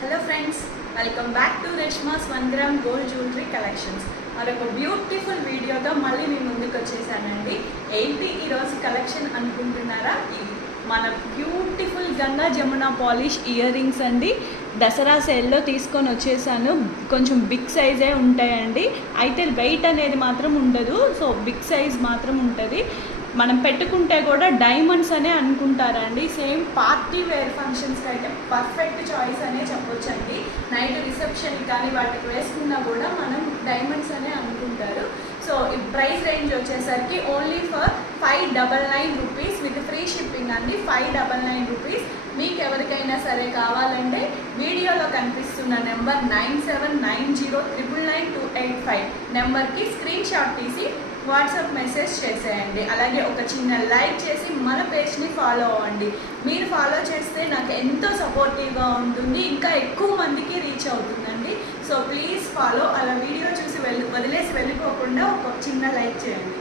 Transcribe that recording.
Hello friends, welcome back to Reshma's 1 gram gold jewellery collections. మరొక beautiful వీడియోతో మళ్ళీ మీ ముందుకు వచ్చేసానండి. ఏంటి ఈరోజు కలెక్షన్ అనుకుంటున్నారా? ఇది మన beautiful Ganga Jamuna polish ear rings అండి. దసరా సేల్లో తీసుకొని వచ్చేసాను. కొంచెం బిగ్ సైజే ఉంటాయండి, అయితే వెయిట్ అనేది మాత్రం ఉండదు. సో బిగ్ సైజ్ మాత్రం ఉంటుంది. మనం పెట్టుకుంటే కూడా డైమండ్స్ అనే అనుకుంటారండి. సేమ్ పార్టీ వేర్ ఫంక్షన్స్కి అయితే పర్ఫెక్ట్ చాయిస్ అనే చెప్పొచ్చండి. నైట్ రిసెప్షన్ కానీ వాటికి వేసుకున్నా కూడా మనం డైమండ్స్ అనే అనుకుంటారు. సో ఈ ప్రైస్ రేంజ్ వచ్చేసరికి only for 599 rupees with free shipping అండి. 599 రూపీస్. మీకు ఎవరికైనా సరే కావాలంటే వీడియోలో కనిపిస్తున్న నెంబర్ 9790999285 నెంబర్కి స్క్రీన్ షాట్ తీసి వాట్సాప్ మెసేజ్ చేసేయండి. అలాగే ఒక చిన్న లైక్ చేసి మన పేజ్ని ఫాలో అవ్వండి. మీరు ఫాలో చేస్తే నాకు ఎంతో సపోర్టివ్గా ఉంటుంది, ఇంకా ఎక్కువ మందికి రీచ్ అవుతుందండి. So please follow. అలా వీడియో చూసి వదిలేసి వెళ్ళిపోకుండా ఒక చిన్న లైక్ చేయండి.